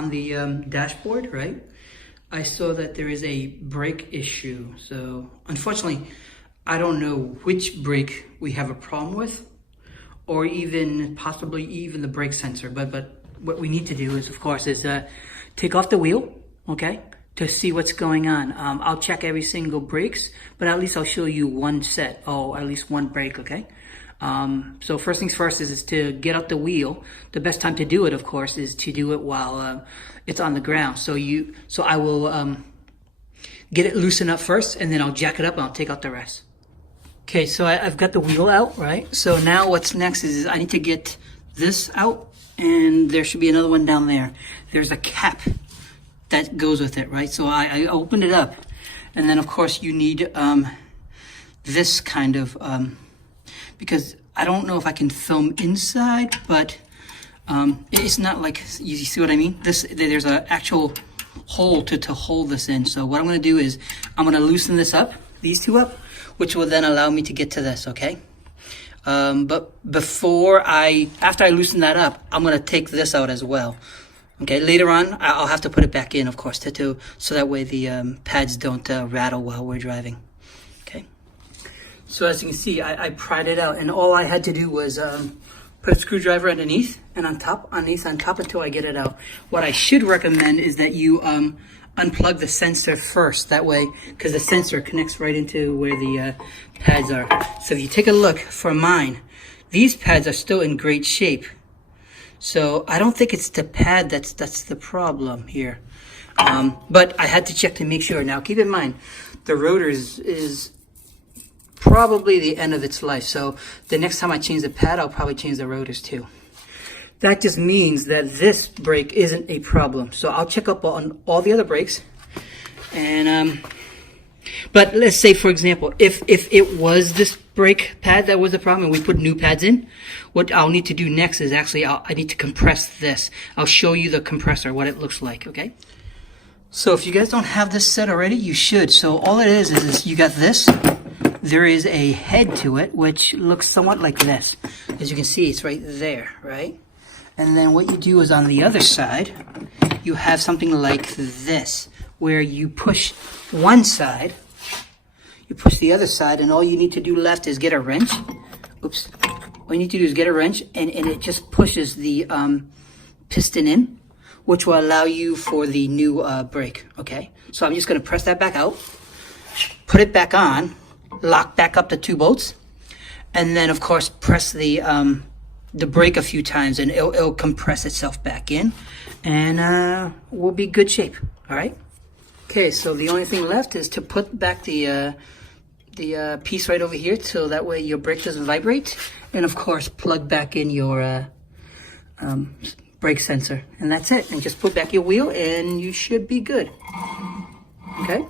on the dashboard, right, I saw that there is a brake issue. So unfortunately, I don't know which brake we have a problem with, or even possibly even the brake sensor. But what we need to do is, of course, is take off the wheel, okay, to see what's going on. I'll check every single brakes, but at least I'll show you one set, at least one brake, okay? So first things first is to get out the wheel. The best time to do it, of course, is to do it while it's on the ground. So I will get it loosened up first, and then I'll jack it up and I'll take out the rest. Okay, so I've got the wheel out, right? So now what's next is I need to get this out, and there should be another one down there. There's a cap that goes with it, right? So I opened it up, and then of course you need this kind of, because I don't know if I can film inside, but it's not like, you see what I mean? There's an actual hole to hold this in. So what I'm gonna do is I'm gonna loosen this up, these two up, which will then allow me to get to this, okay? But after I loosen that up, I'm gonna take this out as well. Okay, later on, I'll have to put it back in, of course, so that way the pads don't rattle while we're driving, okay? So as you can see, I pried it out, and all I had to do was put a screwdriver underneath and on top until I get it out. What I should recommend is that you unplug the sensor first, that way, because the sensor connects right into where the pads are. So if you take a look, for mine, these pads are still in great shape. So I don't think it's the pad that's the problem here. But I had to check to make sure. Now keep in mind, the rotor is probably the end of its life. So the next time I change the pad, I'll probably change the rotors too. That just means that this brake isn't a problem. So I'll check up on all the other brakes. And but let's say, for example, if it was this brake pad that was the problem and we put new pads in, what I'll need to do next is actually I need to compress this. I'll show you the compressor, what it looks like, okay? So if you guys don't have this set already, you should. So all it is you got this. There is a head to it, which looks somewhat like this. As you can see, it's right there, right? And then what you do is on the other side, you have something like this, where you push one side, you push the other side, and all you need to do left is get a wrench. Oops. All you need to do is get a wrench, and it just pushes the piston in, which will allow you for the new brake, okay? So I'm just gonna press that back out, put it back on, lock back up the two bolts, and then of course press the brake a few times, and it'll compress itself back in, and we'll be good shape, all right? Okay, so the only thing left is to put back the piece right over here, so that way your brake doesn't vibrate, and of course plug back in your brake sensor, and that's it. And just put back your wheel and you should be good. Okay.